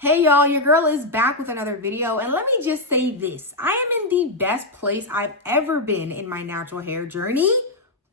Hey y'all, your girl is back with another video, and let me just say this. I am in the best place I've ever been in my natural hair journey,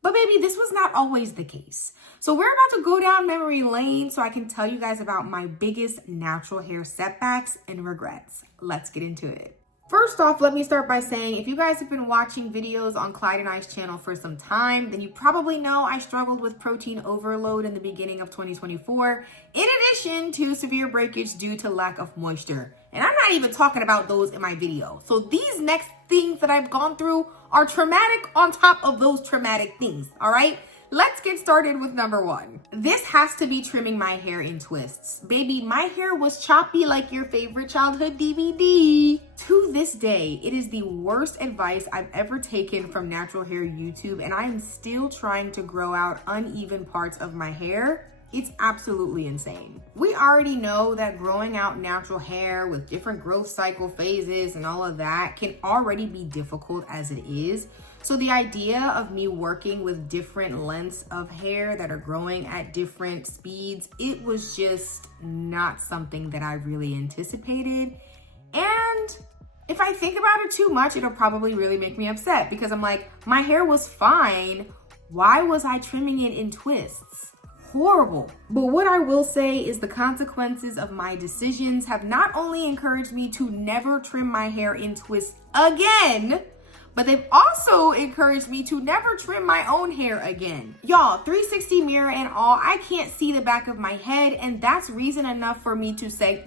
but baby, this was not always the case. So we're about to go down memory lane so I can tell you guys about my biggest natural hair setbacks and regrets. Let's get into it. First off, let me start by saying, if you guys have been watching videos on Clyde and I's channel for some time, then you probably know I struggled with protein overload in the beginning of 2024, in addition to severe breakage due to lack of moisture. And I'm not even talking about those in my video. So these next things that I've gone through are traumatic on top of those traumatic things, all right? Let's get started with number one. This has to be trimming my hair in twists. Baby, my hair was choppy like your favorite childhood DVD. To this day, it is the worst advice I've ever taken from natural hair YouTube, and I am still trying to grow out uneven parts of my hair. It's absolutely insane. We already know that growing out natural hair with different growth cycle phases and all of that can already be difficult as it is. So the idea of me working with different lengths of hair that are growing at different speeds, it was just not something that I really anticipated. And if I think about it too much, it'll probably really make me upset because I'm like, my hair was fine. Why was I trimming it in twists? Horrible. But what I will say is the consequences of my decisions have not only encouraged me to never trim my hair in twists again, but they've also encouraged me to never trim my own hair again. Y'all, 360 mirror and all, I can't see the back of my head, and that's reason enough for me to say,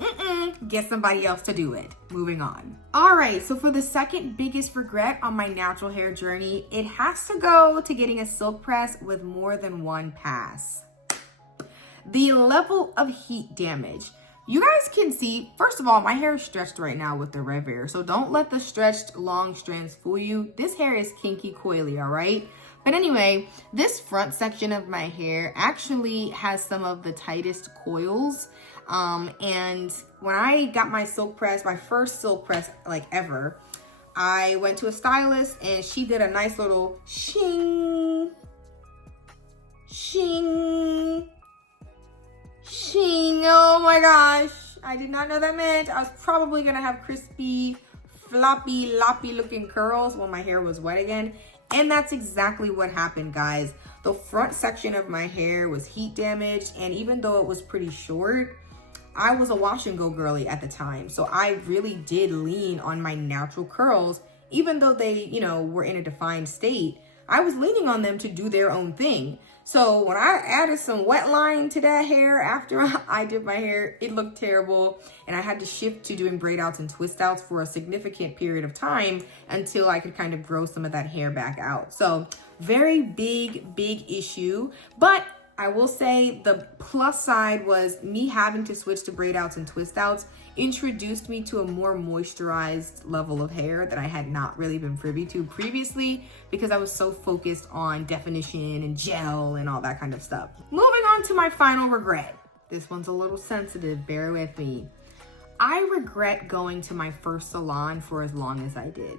get somebody else to do it. Moving on. All right, so for the second biggest regret on my natural hair journey, it has to go to getting a silk press with more than one pass. The level of heat damage. You guys can see, first of all, my hair is stretched right now with the rev hair. So don't let the stretched long strands fool you. This hair is kinky coily, all right? But anyway, this front section of my hair actually has some of the tightest coils. And when I got my silk press, my first silk press like ever, I went to a stylist and she did a nice little shing, shing, shing. Oh my gosh, I did not know that meant I was probably gonna have crispy, floppy, loppy looking curls when my hair was wet again. And that's exactly what happened, guys. The front section of my hair was heat damaged, and even though it was pretty short, I was a wash and go girly at the time. So I really did lean on my natural curls, even though they, were in a defined state. I was leaning on them to do their own thing. So when I added some wet line to that hair after I did my hair, it looked terrible. And I had to shift to doing braid outs and twist outs for a significant period of time until I could kind of grow some of that hair back out. So very big issue. But I will say the plus side was me having to switch to braid outs and twist outs introduced me to a more moisturized level of hair that I had not really been privy to previously because I was so focused on definition and gel and all that kind of stuff. Moving on to my final regret. This one's a little sensitive, bear with me. I regret going to my first salon for as long as I did.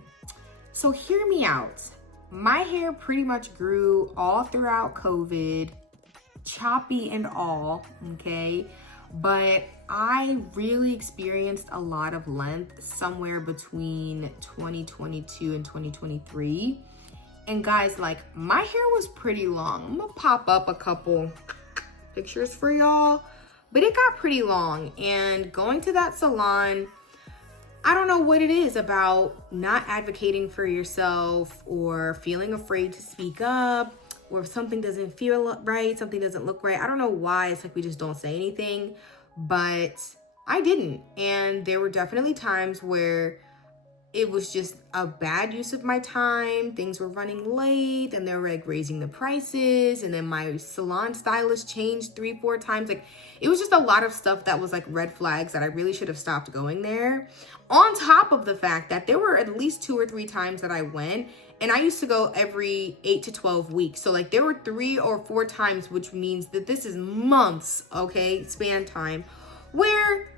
So hear me out. My hair pretty much grew all throughout COVID, choppy and all, okay? But I really experienced a lot of length somewhere between 2022 and 2023. And guys, like, my hair was pretty long. I'm gonna pop up a couple pictures for y'all, but it got pretty long. And going to that salon, I don't know what it is about not advocating for yourself or feeling afraid to speak up, or if something doesn't feel right, something doesn't look right. I don't know why. It's like we just don't say anything, but I didn't. And there were definitely times where it was just a bad use of my time. Things were running late and they were like raising the prices. And then my salon stylist changed 3-4 times. Like, it was just a lot of stuff that was like red flags that I really should have stopped going there. On top of the fact that there were at least 2 or 3 times that I went, and I used to go every 8 to 12 weeks. So like there were 3 or 4 times, which means that this is months, okay, span time, where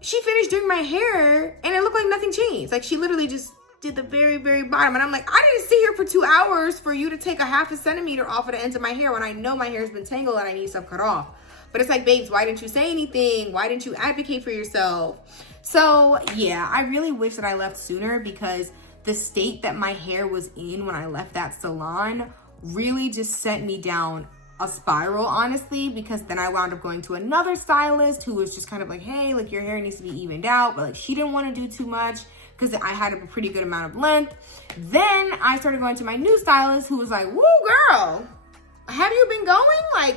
she finished doing my hair and it looked like nothing changed. Like she literally just did the very, very bottom. And I'm like, I didn't sit here for 2 hours for you to take a 0.5 centimeter off of the ends of my hair when I know my hair has been tangled and I need stuff cut off. But it's like, babes, why didn't you say anything? Why didn't you advocate for yourself? So yeah, I really wish that I left sooner, because the state that my hair was in when I left that salon really just sent me down a spiral, honestly, because then I wound up going to another stylist who was just kind of like, hey, like your hair needs to be evened out, but like she didn't want to do too much because I had a pretty good amount of length. Then I started going to my new stylist who was like, woo, girl, have you been going? Like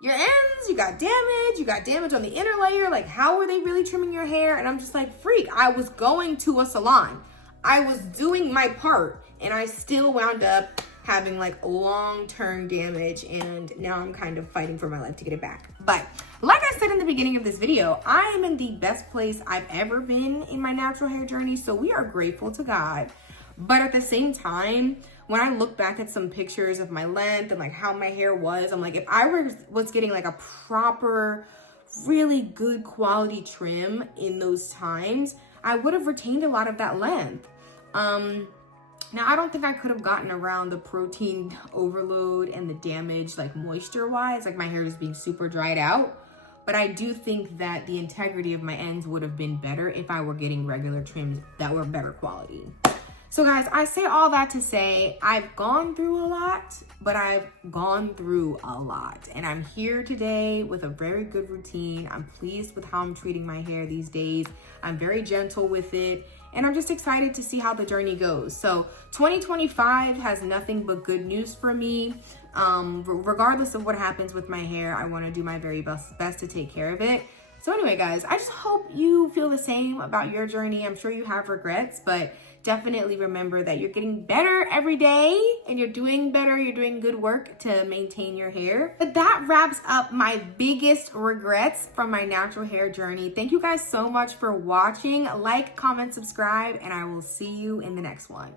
your ends, you got damage on the inner layer. Like how are they really trimming your hair? And I'm just like, freak, I was going to a salon. I was doing my part and I still wound up having like long-term damage, and now I'm kind of fighting for my life to get it back. But like I said in the beginning of this video, I am in the best place I've ever been in my natural hair journey, so we are grateful to God. But at the same time, when I look back at some pictures of my length and like how my hair was, I'm like, if I was getting like a proper, really good quality trim in those times, I would have retained a lot of that length. Now, I don't think I could have gotten around the protein overload and the damage, like moisture-wise, like my hair just being super dried out. But I do think that the integrity of my ends would have been better if I were getting regular trims that were better quality. So guys, I say all that to say I've gone through a lot, but I've gone through a lot. And I'm here today with a very good routine. I'm pleased with how I'm treating my hair these days. I'm very gentle with it. And I'm just excited to see how the journey goes. So 2025 has nothing but good news for me. Regardless of what happens with my hair, I want to do my very best to take care of it. So anyway, guys, I just hope you feel the same about your journey. I'm sure you have regrets, but definitely remember that you're getting better every day and you're doing better. You're doing good work to maintain your hair. But that wraps up my biggest regrets from my natural hair journey. Thank you guys so much for watching. Like, comment, subscribe, and I will see you in the next one.